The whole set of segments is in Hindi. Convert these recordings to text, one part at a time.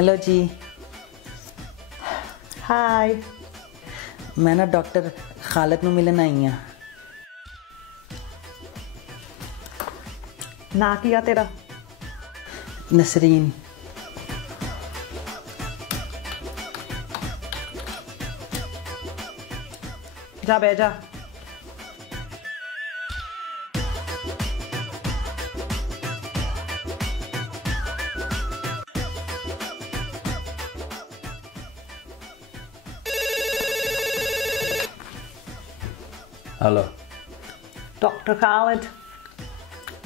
हेलो जी। हाय। मैं ना डॉक्टर खालिद नूं मिलन आई हाँ। ना किया तेरा? नसरीन। जा बह जा। हेलो डॉक्टर खालिद,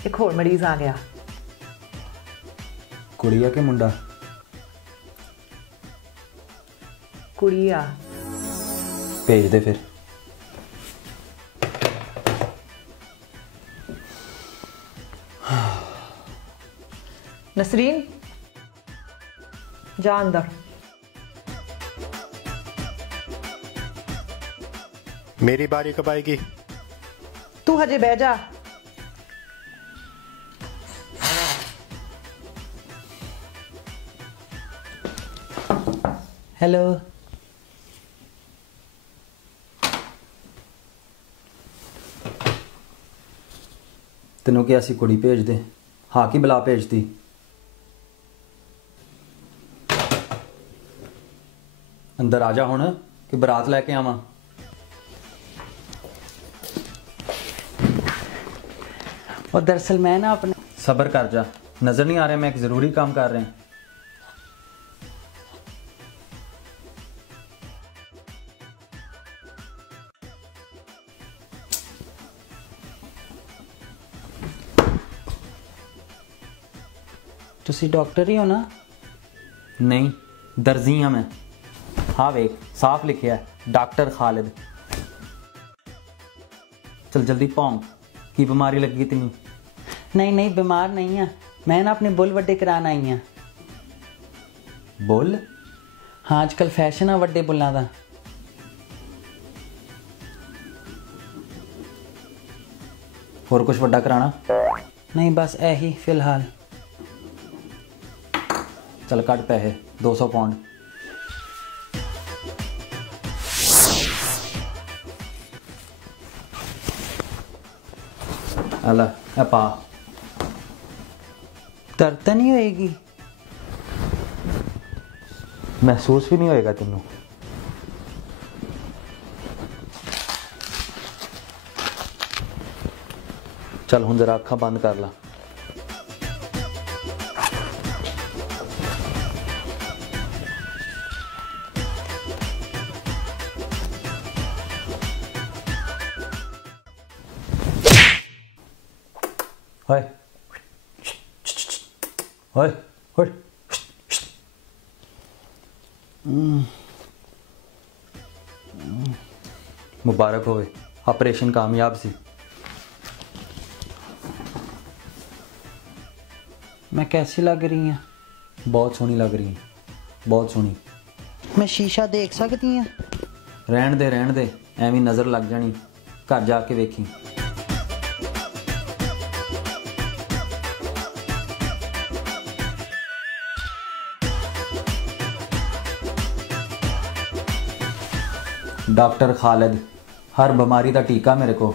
एक और मरीज आ गया। कुड़िया के मुंडा? कुड़िया। भेज दे फिर। नसरीन जा अंदर। मेरी बारी कब आएगी? तू हजे बह जा। हेलो। तेनों क्या सी कुड़ी भेज दे, हाँ की बला भेजती। अंदर आ जा हुण कि बरात लैके आवां। और दरअसल मैं ना अपने सबर कर जा, नजर नहीं आ रहा मैं एक जरूरी काम कर रहे हैं। तुसी डॉक्टर ही हो ना? नहीं, दर्जी हाँ मैं। हाँ वेख साफ लिखे है डॉक्टर खालिद। चल जल्दी पौंग, की बीमारी लगी तेनू? नहीं नहीं, बीमार नहीं है मैं ना अपने बुल वड्डे करान आई हाँ। बुल? हाँ आजकल फैशन है वड्डे बुल्लां दा। और कुछ वड्डा कराना? नहीं बस यही फिलहाल। चल कट पैसे 200 पाउंड। अला ए पा। दर्द तो नहीं होएगी? महसूस भी नहीं होएगा तेनू। चल हुण जरा अखां बंद कर ला। ओए ओए ओए। मुबारक होवे, ऑपरेशन कामयाब सी। मैं कैसी लग रही हूँ? बहुत सोहनी लग रही है, बहुत सोहनी। मैं शीशा देख सकती हूँ? रहन दे एवं नज़र लग जानी, घर जाके वेखी। डॉक्टर खालिद, हर बीमारी का टीका मेरे को।